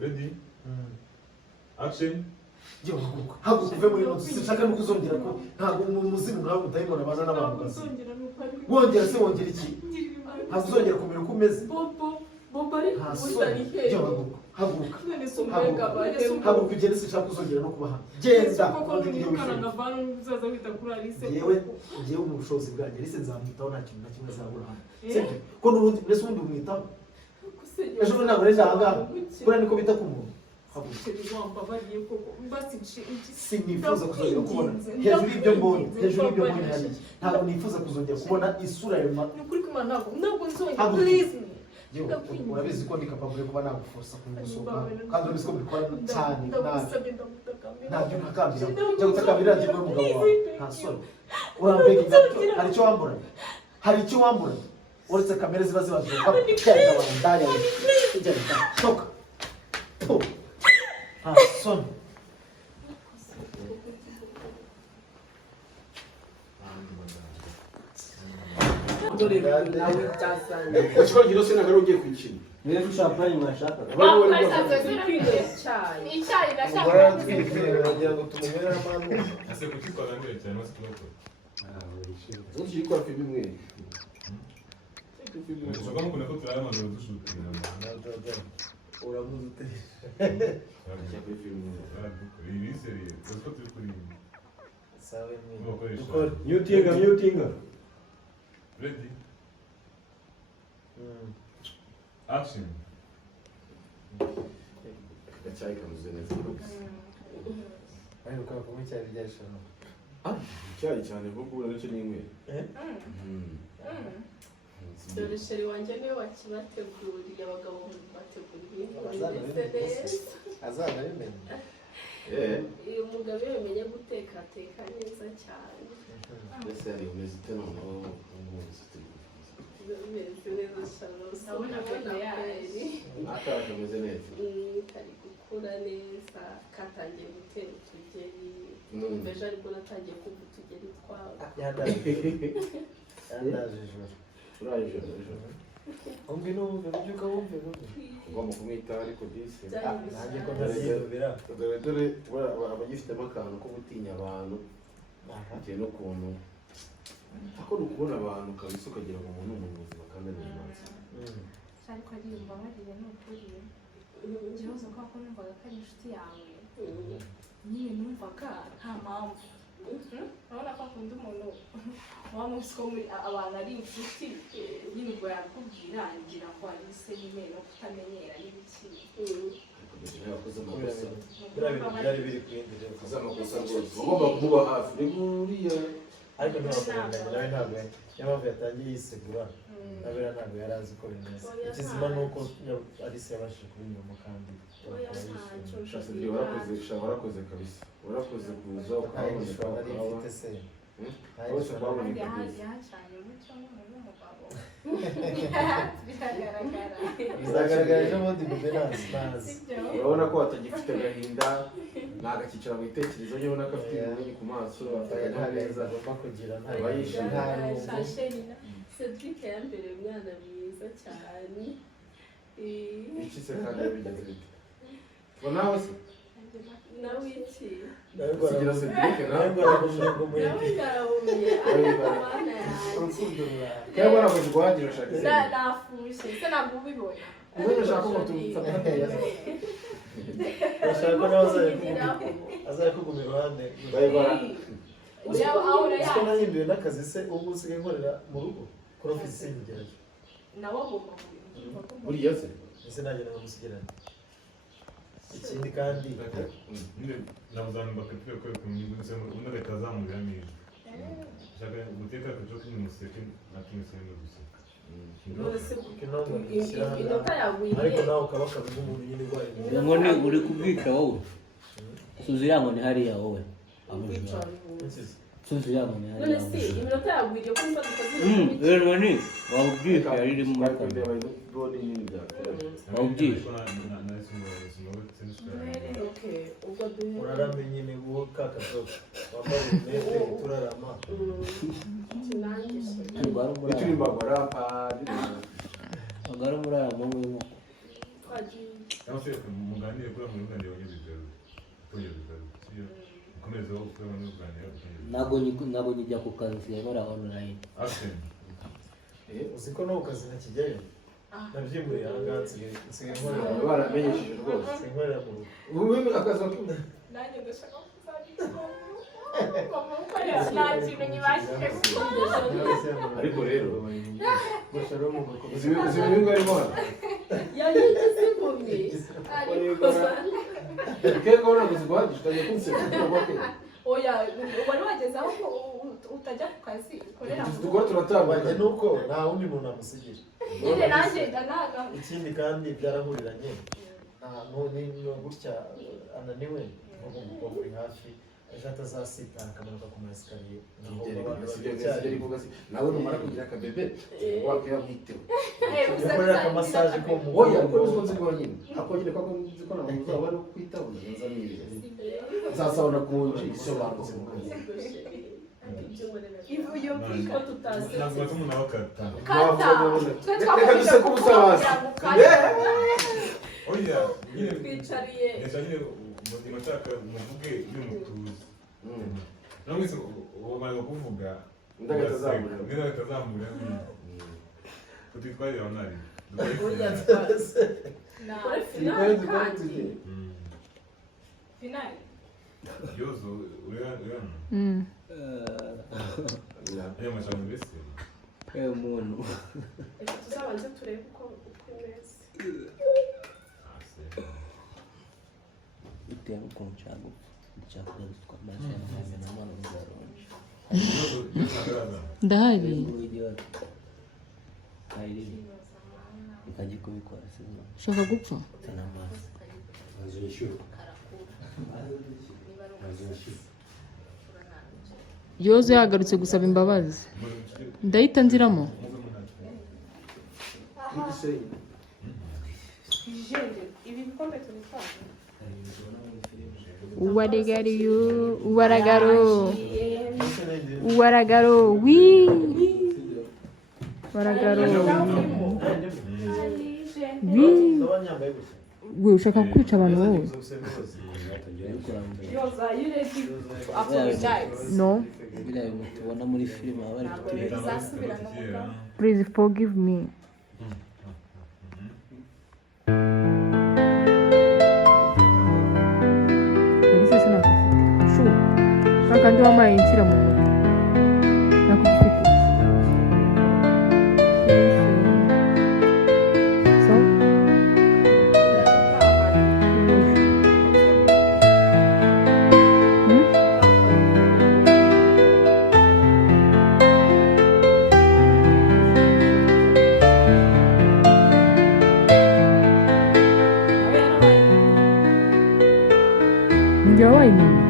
Ready? Action. Yo, haguruka uve muri nzu sinshaka no kuzongera ko ntabwo umuzimu nkawe utayibona bazana n'abantu basi. Wongera se wongera iki? Hazongera kumera uko umeze. Bobo ari kuzana ihe. Haguruka. Haguruka ugende sinshaka kuzongera no kubaha. Genda. Koko n'umwana ngavana uzaza wita kuri Alice. Yewe mu bushobozi bwanjye Alice nzamwitaho nta kintu na kimwe azabura hano. Sibyo? Ko n'ubundi mbese ubundi umwitaho. Ejo ntabwo rero ahangaha. Kuri niko bita ku muntu. Sinifuza kuzongera kubona hejuru y'ibyo mbonye hariya ntabwo nifuza kuzongera kubona isura yawe ntabwo nzongera please urabizi ko ndi capable kuba naguforsa kumusohoka kandi urabizi ko mbikora cyane ntabyo ntakambira njya gutakambira njye n'umugabo wawe nta soni urambega gato hari icyo wambura uretse kamera ziba zibaje cyangwa abantu ndaya ijya toka son. Wachukua girosi na garugie kuichini. Wewe champagne mashaka. Ichai na shaka. Bora twirikire nagira ngo tumubera amano. Ase kuchikwa ngwe cyane wasikoko. Zote kwa film mwe. Ndio kama kuna kote alama ndio dushuti. Uramuze ute. Chape film mwe. Iyi serie ko turi kuri. Sawe mwe. New tinga. Ready? Action. Chai kamuze neza. Ayo kwa kumwe cyari byashano. Chai cyane kuko uretse n'imwe. Dore sheri wanje niwe wakibateguriye abagabo bateguriye. Azana bimenye. Uyu mugabo yamenye guteka ateka neza cyane. Mbese ari umeze teno no Bimeze neza cyane. Sabona ko yari. Akaje umeze neza. Kari gukura neza, katangiye gutera utugeri. Mbeje ariko natangiye kumva utugeri twawe. Yandaje joro. Uraje. Umbi no ubyuka wumve n'ubu. Ugomba kumwita ariko disi. Nanjye ko ntaziyobera. Dore abagifitemo akantu ko gutinya abantu. Bitewe n'ukuntu ako ukubona abantu kabisa ukagira ngo umuntu ni ubuzima kandi ari inyamaswa. Ariko aririmba barire n'ukuri. Ikibazo ko numvaga ko ari inshuti yawe. Nyine numvaga nta mpamvu. Urabona ko akunda umuntu wamuzi ko muri abantu ari inshuti nyine ubwo yakubwira ngira ngo Alice nyine no kutamenyera n'ibiki. Byari biri kwindira amakosa rwose ugomba kumuba hafi buriya ariko nawe ntabwo yabavuye yatangiye yisegura nabera ntabwo yari azi ko bimeze ikizima ni uko Alice yabashije kubinyuramo kandi warakoze kabisa warakoze kuza ukaboneka ari ifite se wose baboneka bizagaragara n'ubundi mubenasi mazi urabona ko batagifite agahinda nagakicara mu bitekerezo yewe n'akafite ibintu ku maso nta neza agomba kugira nta yishimye Cedric yambereye umwana mwiza cyane iki se kandi yabigenze bite ngo nawe se nawe iki sigira Cedric nawe cyangwa ntabwo rwagira ushaka nafushe se ntabwo ubibona ubu nashaka ko tumufata urashaka nawe azaye kuguma iruhande ko nahimbiwe n'akazi se ubu usigaye nkorera mu rugo kuri ofisi y'ingeraje nawe agomba buriya se ese nagenda nkamusigerana ikindi kandi namuzana bakatwe ko kumuguse umuntu leta zamugamije shaka guteka ko cy'umuseke nakimusenge gusa ariko nawe ukaba kavuga umuntu nyine urwaye ngone uri kubwika wowe suzu yango ni hariya wowe suzu yango ni hariya none si iminota yagwiriye ko mfata rero ni wabwika yari mu kandi boni nyine wabwika okay ubwo duhe uraramenye ni uwo kakazoka wambaye rinete turarama kinangishe turi mbagora pa Agora murara mu ngo. twagiye cyangwa se muganire kuri mu Uganda yongeze tongeza siyo ukomeze wo kuri mu Uganda Nago njya ku kazi yabara online. action uzi ko no ukazi nakijyayo nabyimuriye ahangaha nsigaye nkorera baramenyesheje rwose nsigaye nkorera mu rugo ubu akazi wakunda nanjye ndashaka kuzajya nta kintu nyibashije ariko rero gushora mu rugo uzi ibintu arimo hano yayigize impumyi ariko kego ntabwo ziguhagije utajya kunseka oya wari wageze aho utajya ku kazi ukorera mu dukora turatambanye wanjye nuko nta wundi muntu amusigira nyine nanjye ndanaga ikindi kandi byarahuriranye ni gutya ananiwe nko muri hafi ejo atazasitara akamanuka ku maesikariye nawe numara kugira akabebe wakira mwiteho yakorera akamasaje ko mu oya uko nzi ko nzi ko nyine ako nyine ko nzi ko nawe uzaba ari kwitaho nza nibire nzasabona kunje isobanutse mu kazi ivu yumvika tutazi ntabwo batuma nawe akatanga reka duse kubusabazi oya nyine twicariye ndetse nyine ubuzima nshaka muvuge y'umutuzi namwese umaze kuvuga ndagazamura tutitwarira onari kuri finali kandi finali yozo urana aya mashami mbese Umuntu. reka tuzabanze turebe uko imeze Bitewe n'ukuntu nshaka kwa mazi na mwana w'uzaronje. Ndahari. Ukajya kubikora sino. Ushaka gupfa? Tana amazi. Yozo yagarutse gusaba imbabazi. Ndahita nziramo. ibi bikombe tubitwaje Uwaragaro, oui. Uwaragaro. Oui. n'abanyambaye gusa We ushaka kwica abantu wowe? yoza you ready to apologize No. Biriya bintu tubona muri filime aba bari kutwereka. Please forgive me. Polisi sinakufite. Shu. Kakandi wampaye inshyira mu mutwe. Nakugifite. So? Njye wabaye inyuma.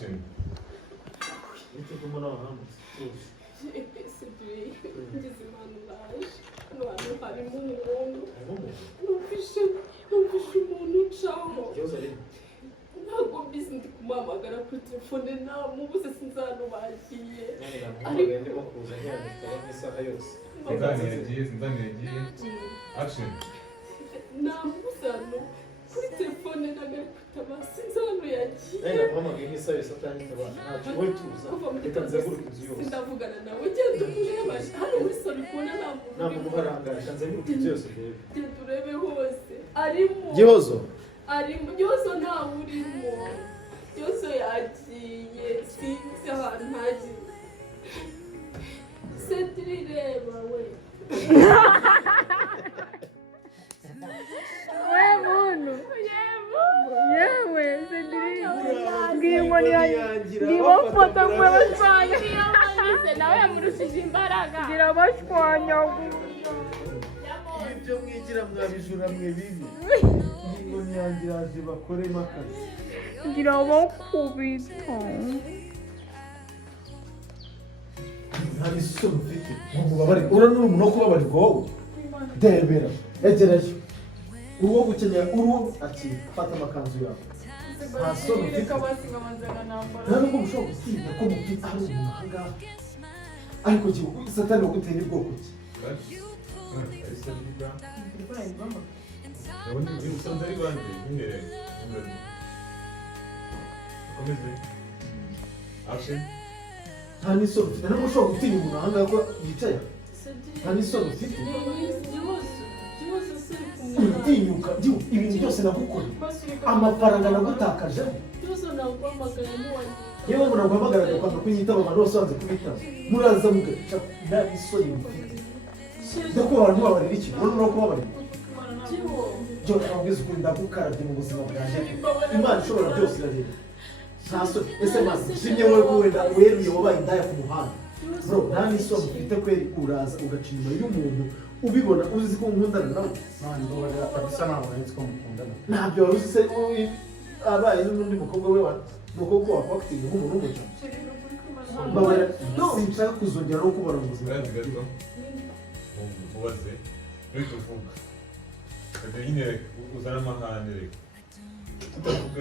action. Nituguma n'abahamutse. Cedric, ngeze impano uraje. Hano hantu harimo umuntu. Numvishe umuntu ucaho. Ikibazo ari Ntabwo mbizi ndi kumuhamagara kuri telefone namubuze sinzi ahantu bagiye. ariko ndimo kuza nyandika isaha yose. Sinzani yagiye. Action. Namubuze hano kuri telefone nagari kwitaba sinzi ahantu yagiye. Namuhamagaye nk'isaha yose atanyitaba. Ntacyo wowe tuza. Reka nzenguruke inzu yose. Sindavugana nawe genda urebe hano muri salo kubona nta muntu uharangaje. Reka nzenguruke inzu yose ndebe. genda urebe hose arimo Gihozo. arimo Gihozo ntawe urimo. Gihozo yagiye sinzi ahantu hagiye. Cedric reba we we muntu yewe Cedric ngiyingoni ngibo foto mwe bashwanya nawe yamurushije imbaraga ngira bashwanya Ibyo mwigira mwabijura mwe bibi. Ingingo ntiyangiraje bakoremo akazi. ngira bakubita Nta n'isoni ufite. Mubabare. Uranura umuntu wo kubabarirwa wowe. Debera. Egerayo. Uwo gukenyera uruwo ati fata amakanzu yawe. Nta soni ufite. Nta nubwo mushobora gusiga ko mufite ari umuntu ahangaha. Ariko satani waguteye ni bwoko ki? Action. Nta n'isoni ufite. Nta nubwo ushobora gutinya umuntu ahangaha ko yicaye. Nta n'isoni ufite. Gihozo siri Uratinyuka. Ibintu byose nagukoreye. Amafaranga nagutakaje. Gihozo naguhamagara ntiwagiye. Yewe ngo naguhamagaraga kwanga kunyitaba abantu bose banze kubitaba. Muraza mugaca nta n'isoni mufite. Byo kuba abantu babarira iki? Urabona ko babarira. Byo nabwiza ukuri ndagukarabye mu buzima bwanjye. Imana ishobora byose irareba. Nta soni. Ese maze ushimye wowe ko wenda weruye wabaye indaya ku muhanda. Bro, nta n'isoni ufite kweri uraza ugaca inyuma y'umuntu ubibona uzi ko nkundana nawe. kabisa ntabwo nzi ko mukundana. Ntabyo wari uzi se abaye n'undi mukobwa we umukobwa wakwakitinga nk'umuntu w'umuco. Mbabara sinshaka kuzongera no kubara mu buzima. Kandi gato. Mubaze. Ntituvuga. Kandi nyine uzana amahane reka. Tutavuga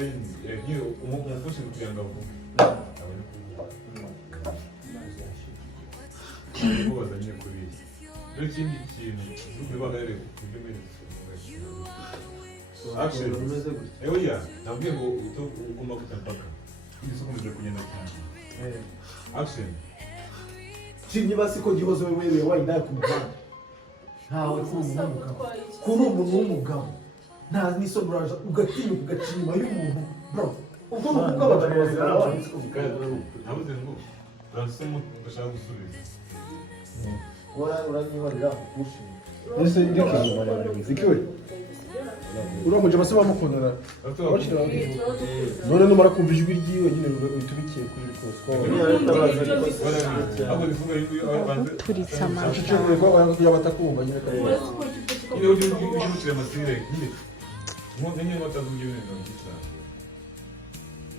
nyine umufashe kugira ngo avuge. Abone kuvuga. Mubaza nyine kuri iki. Rero ikindi kintu bibagarire ku byo mbere. Action. Oya, nabwiye ngo ugomba gutampaka. Isoko muje kugenda cyane. Action. Shimye basi ko Gihozo we wewe wayindaya ku muhanda. Ntawe kuri umugabo. Kuri umuntu w'umugabo. Nta n'isoni uraje ugatinya ugaca inyuma y'umuntu. Bro, ubwo ni ukuvuga abagaragaza abandi. Nabuze ngo urasemo ugashaka gusubiza. Uranyibarira kushima. Ese ndike barabiri zikiwe. Uramuje base bamukundana. None numara kumva ijwi ryiwe nyine utubikiye kuri turitsa Cicekwe ko yabatakumva nyine kandi. Nyine ujye amasire nyine. Nyine batavuga ibintu byinshi.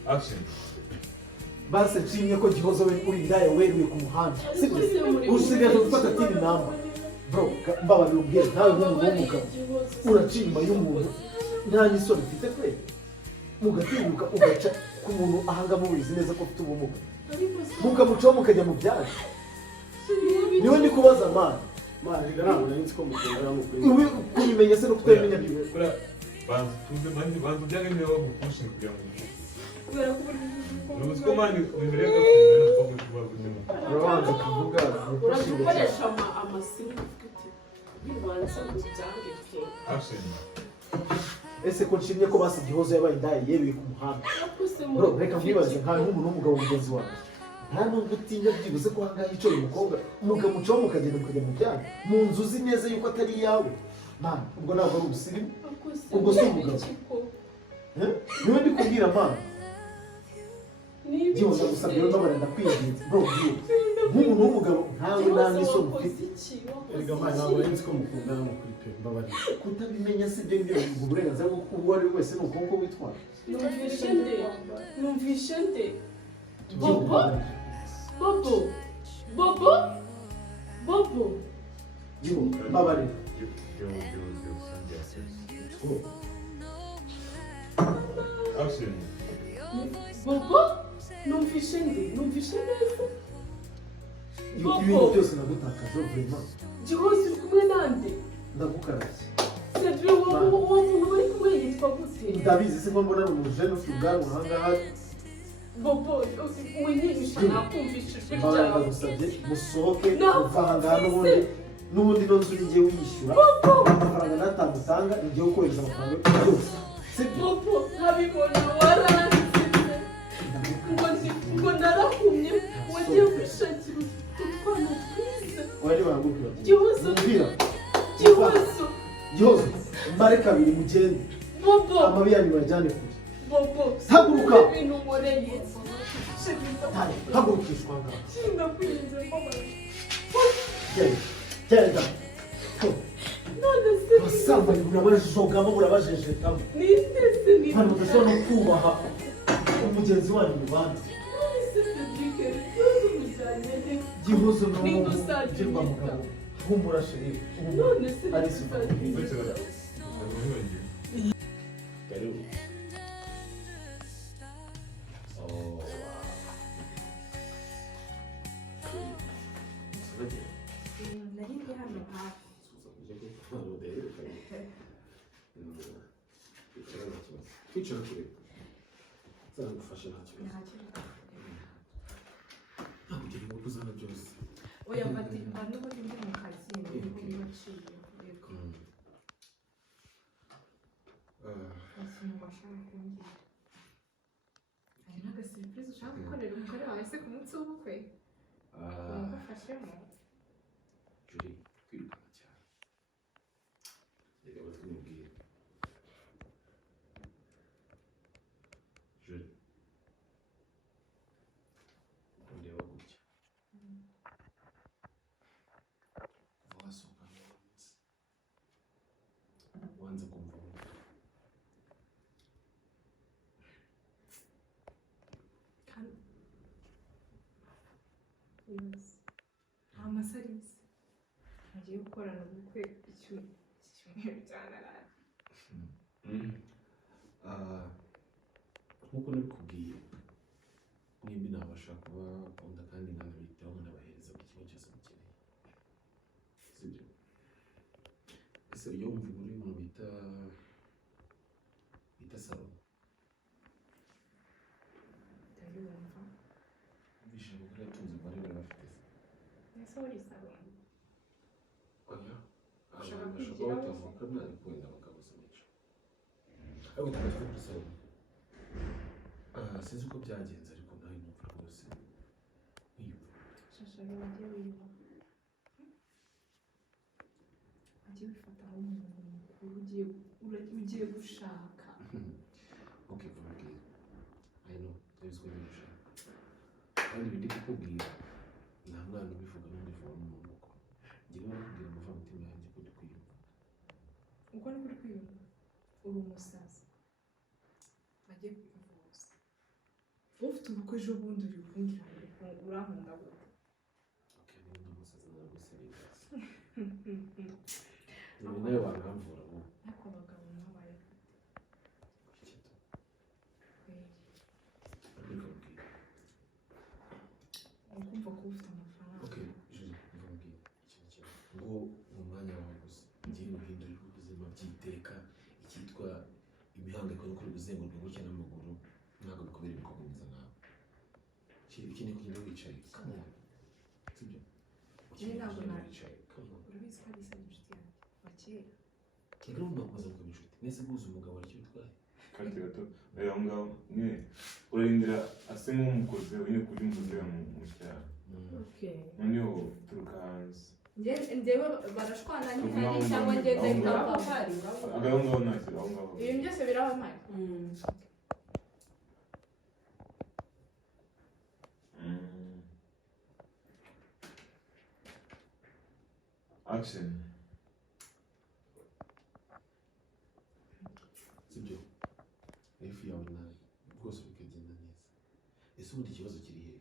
Action. Base nshimye ko Gihozo we uri indaya weruye ku muhanda. Sibyo? Usigaje gufata tini namba. Bro, mbabarira ubwire ntawe nk'umuntu w'umugabo. Uraca inyuma y'umuntu. Nta n'isoni ufite kwe. Mugatinyuka ugaca ku muntu ahanga mubizi neza ko ufite ubumuga. Mukamucaho mukajya mu byatsi. Niwe ndi kubaza Mana. Mana reka ntabwo nari nzi ko mukundana mu kuri. Ubi kubimenya se no kutabimenya byiwe. Kura bantu byangene bagufashe kugira ngo. Kubera ko Nuzi ko mani imbere y'agafunga no kuvuga kubaguzemo. Urabanza kuvuga urakoresha amasimu ufite bibanza mu byange ke. Action. ese ko nshimye ko basi Gihozo yabaye indaya yeruye ku muhanda. Bro, reka mwibaze nka nk'umuntu w'umugabo mugenzi wawe. Nta nubwo utinya byibuze ko ahangaha yicaye umukobwa mukamucaho mukagenda mukajya mu byanga mu nzu uzi neza yuko atari iyawe. Mana, ubwo ntabwo ari ubusirimu. Ubwo si umugabo. Niwe ndi kubwira Mana. Gihozo gusabye rero ndabarenda kwiyegeza. Bro, nk'umuntu w'umugabo ntawe nta n'isoni ufite. Erega Mana ntabwo nari nzi ko mukundana mu kuri pe mbabarira. Kutabimenya si byo ngibyo ngo uburenganzira bwo uwo ari we wese ni uko witwara. Numvishe nde Bobo. Yo, mbabare. Action. Bobo? Numvishe neza. Ibintu byose nagutakaje vraiment. Gihoze uri kumwe nande? Ndagukarabye. Cedric uwo muntu uri kumwe yitwa gute? Ndabizi se ko mbona ari umujene ufite ubwanwa ahangaha. Bobo, winyigisha nakumvishijwe Mbabare byawe. ndagusabye musohoke muva ahangaha n'ubundi no nzu ngiye wishyura. Amafaranga natangutanga ngiye gukoresha amafaranga yose. Bobo, ntabibona warangize. Ngo narakumye wagiye kwishakira utwana twiza. Wari baragukira. Gihozo. Gihozo. Mbare kabiri mugende. Bobo. Amabi yanyu bajyane kure. Bobo. Haguruka. Ibintu nkoreye. Hagurukishwa ngaho. Ndakwinze mama. Genda. None se Abasambanyi murabajogamo murabajejetamo. nitese ni. Hano mudashobora no kubaha umugenzi wanyu mu bandi. Gihozo no mugirwa mugabo. Humura sheri. None se Alice Karibu. nari ndi hano hafi Kwicara kure. Nzagufasha nta kibazo. Ntabwo ugira ingufu zana byose. oya mba n'ubundi ndi mu kazi ndi baciye ikintu bashaka kumbwira hari n'agasiripurize ushaka gukorera umugore wawe se ku munsi w'ubukwe wamufashemo Juri, kwirukana cyane. Reka batwimubwire. Juri. Undeba gutya. Kuva wasohoka n'umunsi. Wanze kumva wumva. kandi nta masarisi ngiye gukorana ubukwe icyumweru cyanaraye Nk'uko nabikubwiye, mwembi nabasha kubakunda kandi nkanabitaho nkanabahereza buri kimwe cyose mukeneye. Sibyo? Ese iyo wumva inkuru y'umuntu bita Salomo, ndabibumva wumvise umugore yatunze umubare bari bafite se? ese uri Salomo Oya, Ushaka abantu bashobora kwigiraho se? batavukana ariko wenda bakabuza imico. Ariko tugatwe kuri Salomo. Sinzi uko byagenze ariko nawe numva rwose nkiyumva. shashara wagiye wiyubaha wagiye wifata nk'umuntu mukuru ugiye gushaka Okay, vumbwira. I know, ndabizi ko niba ushaka. Kandi ibi ndi kukubwira, nta mwana ubivuga n'undi ubivuga n'umuntu mukuru. Njye niba nakubwira amavangamutima yanjye ko ndi kwiyumva. uko ni kuri kwiyumva uri umusazi bagiye kukuvuza ufite ubukwe ejo bundi uri kumbwira ngo urankunda gute Okay, niba ndi umusazi naragusereza. Niba nawe wanamvura wowe. ariko abagabo nabo barayafite Ikito. kweri Ndikubwira. ukumva ko ufite amafaranga Okay, Julie, ndikubwira ikintu kimwe. Ngo mu mwanya wawe gusa ngiye guhindurira ubuzima by'iteka icyitwa imihangayiko no kuri kuzenguruka gutya n'amaguru ntabwo bikubera ibikorwa byiza nawe. Ukeneye kugenda wicaye. Come on. Sibyo? Njyewe ntabwo kugenda nari- wicaye. Come on. urabizi ko ari isano inshuti yanjye wa kera Reka n'ubu nakubaza ngo inshuti. Nese guhuza umugabo aricyo bitwaye. Kandi gato rero aho ngaho nyine urarindira ase nk'umukozi we nyine kujya umuvuzira mu cyaro. Noneho turuka hanze. njyewe barashwana n'ihari cyangwa ngende bikava Aho ngaho ntacyo aho ngaho. ibintu byose biraba mpari Action. Sibyo? Life yawe nawe rwose bikagenda neza. Ese ubundi ikibazo kiri hehe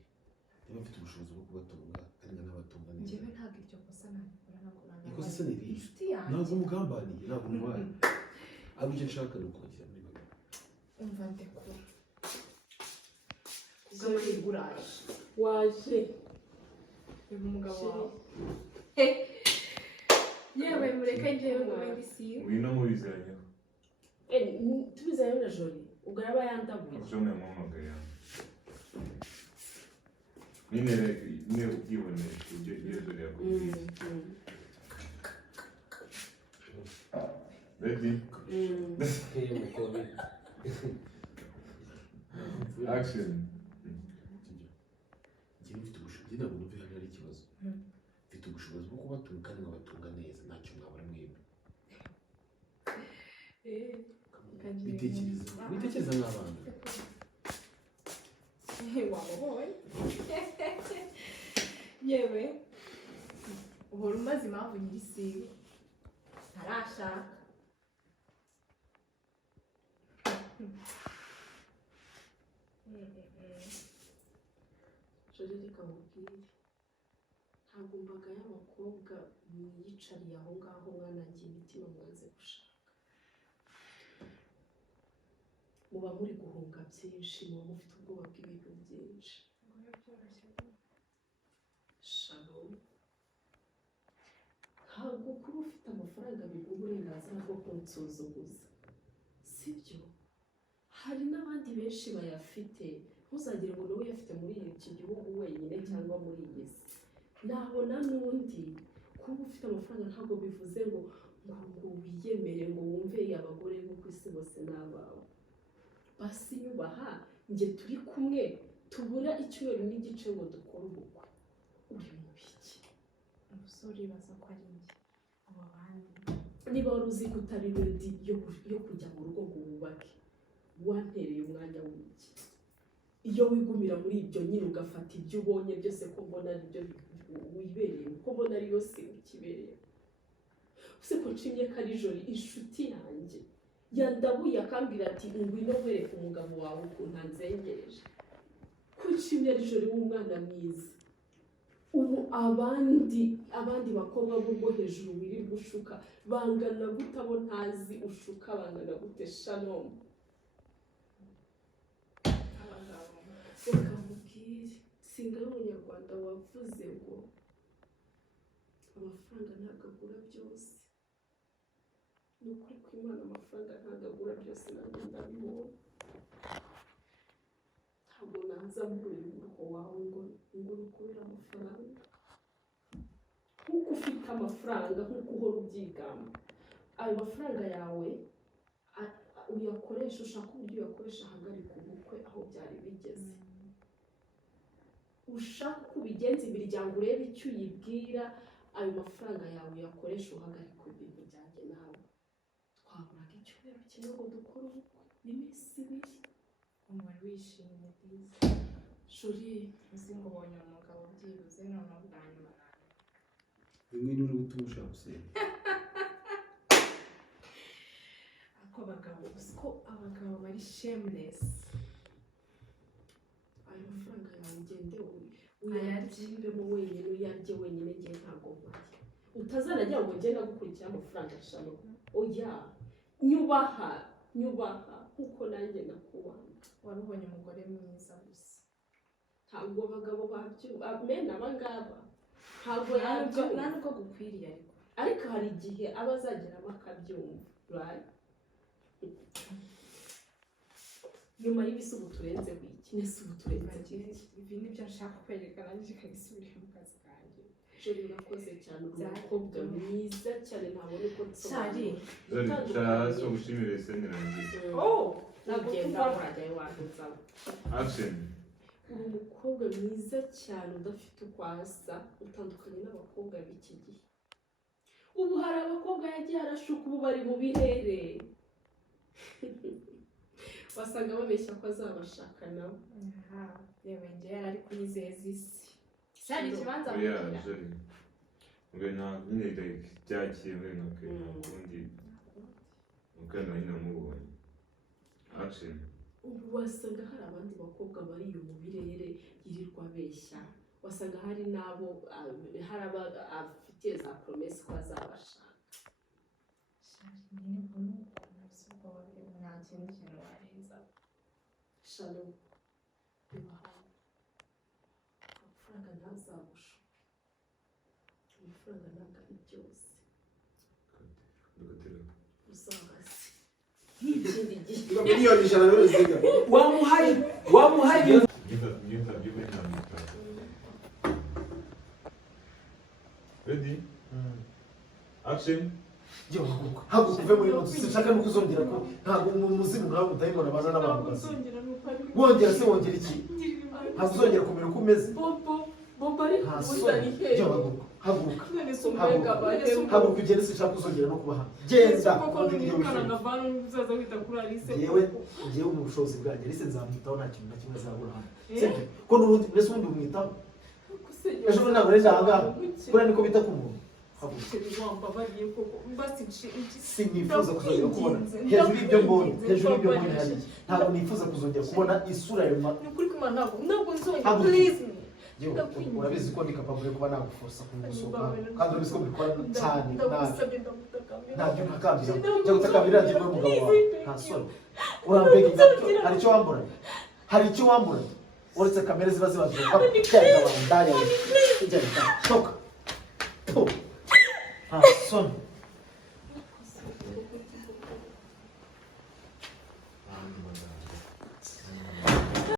niba mfite ubushobozi bwo kubatunga kandi nkanabatunga neza njyewe ntabwo iryo kosa nabikora ntabwo ikosa se ni irihe inshuti yanjye ntabwo umugambaniye ntabwo umubaye ahubwo icyo nshaka ni ukubagira muri babiri umva ndekura kubw'amahirwe uraje waje uyu umugabo wawe yewe mureke njyewe ngo wenda isi ngwino mubiziranyeho tubizanye na jori ubwo yaba yandabuye ejo namuhamagaye nyine ubwiboneye ibyo jori yakubwiye ready action njyewe mfite ubushobozi ntabwo numva hano ari ikibazo mfite ubushobozi bwo kubatunga kandi nkabatunga neza ntacyo mwabura mwembi bitekereza nk'abana wababonye yewe uhora umaze impamvu nyirisiwe ntarashaka jori reka mubwire ntabwo imbaga y'abakobwa mwiyicariye aho ngaho mwanangiye imitima mwanze gushaka muba muri guhunga byinshi muba mufite ubwoba bw'ibintu byinshi shalom ntabwo kuba ufite amafaranga biguha uburenganzira bwo kunsuzuguza sibyo hari n'abandi benshi bayafite ntuzagire ngo nawe uyafite muri iki gihugu wenyine cyangwa muri iyi si nabona n'undi kuba ufite amafaranga ntabwo bivuze ngo wiyemere ngo wumve abagore bo ku isi bose ni abawe basi nyubaha njye turi kumwe tubura icyumweru n'igice ngo dukore ubukwe uri mu biki umusore uribaza ko ari njye abo bandi niba wari uzi ko utari redi yo kujya mu rugo ngo wubake wantereye umwanya w'iki iyo wigumira muri ibyo nyine ugafata ibyo ubonye byose ko mbona ari byo wibereye ko mbona ari yose ukibereye use ko nshimye ko ari jori inshuti yanjye yandabuye akambwira ati ngwino nkwereke umugabo wawe ukuntu anzengereje ko nshimye ari jori w'umwana mwiza ubu abandi bakobwa b'ubwo hejuru wirirwa ushuka bangana gute abo ntazi ushuka bangana gute shalom reka mubwire singa y'umunyarwanda wavuze ngo amafaranga ntabwo agura byose ni ukuri kw'Imana amafaranga ntabwo agura byose nanjye ndabibona ntabwo naza mburira umuruho wawe ngo ukubire amafaranga nk'uko ufite amafaranga nk'uko uhora ubyigamba ayo mafaranga yawe uyakoresha ushaka uburyo uyakoresha ahagarika ubukwe aho byari bigeze ushaka uko ubigenza imiryango urebe icyo uyibwira ayo mafaranga yawe uyakoresha uhagarika ibintu byanjye nawe twaburaga icyumweru kimwe ngo dukore ubukwe n'iminsi ibiri umubare wishimye byiza jori uzi ngo ubonye umugabo byibuze noneho bwa nyuma nawe bimwe n'uri gutuma ushaka gusenya ako bagabo uzi ko abagabo bari shameless ayo mafaranga yawe ugende uyaryibemo wenyine uyarye wenyine ngiye ntabwo mpari utazanagira ngo ngende agukurikira amafaranga ashano oya nyubaha kuko nanjye nakubaha wari ubonye umugore mwiza gusa ntabwo abagabo bamena abangaba ntabwo nta nubwo gukwiriye ariko hari igihe aba azageramo akabyumva right nyuma y'ibisubu turenze wiki n'isubu turenze ibi nibyo nshaka kwerekana njye kagisubire mu kazi kanjye jori urakoze cyane uri umukobwa mwiza cyane ntabona uko cyari jori hasi ugushimire senerangiye ugenda urajyayo wandutsaho action uri umukobwa mwiza cyane udafite uko asa utandukanye n'abakobwa b'iki gihe ubu hari abakobwa yagiye arashuka ubu bari mu birere wasanga babeshya ko azabashaka nabo yewe njye yari ari kuyizeza isi cyari ikibanza oya jori ngo nyine byakiye muri ntabwo ubundi ukanda nyine wamubonye action ubu wasanga hari abandi bakobwa bari iyo mu birere yirirwa abeshya, wasanga hari n'abo hari aba afitiye za promesse ko azabashaka. nyine mbona ukuntu nta kindi kintu warenza. Shalo reba hano, amafaranga ntazabusha, amafaranga ntabwo ari byose, uzahasi nk'ikindi gihe miliyoni 100 rero ziga wamuhaye Ngiye byiwe ntamwita. Ready? Action. yo haguka uve muri moto sinshaka no kuzongera ko ntabwo umuzimu nkawe mutayibona baza n'abantu basi wongera se wongera iki ntabwo uzongera kumera uko umeze bobo ari kuzana ihero haguka none se umwega bahemu haguka ugende sinshaka kuzongera no kubaha genda koko n'umukana ngavana uzaza wita kuri Alice yewe mu bushobozi bwanjye Alice nzamwitaho nta kintu na kimwe azabura hano sibyo ko n'ubundi mbese ubundi umwitaho ejo bundi ntabwo ejo ahangaha buriya niko bita ku muntu sinifuza kuzongera kubona hejuru y'ibyo mbonye hariya ntabwo nifuza kuzongera kubona isura yawe ntabwo nzongera please urabizi ko ndi capable kuba naguforsa kugusohoka kandi urabizi ko mbikora cyane ntabyo ntakambira njya gutakambira njye n'umugabo wawe nta soni urambega gato hari icyo wambura uretse kamere ziba zibaje ko cyane abantu ndaya ujya toka nta soni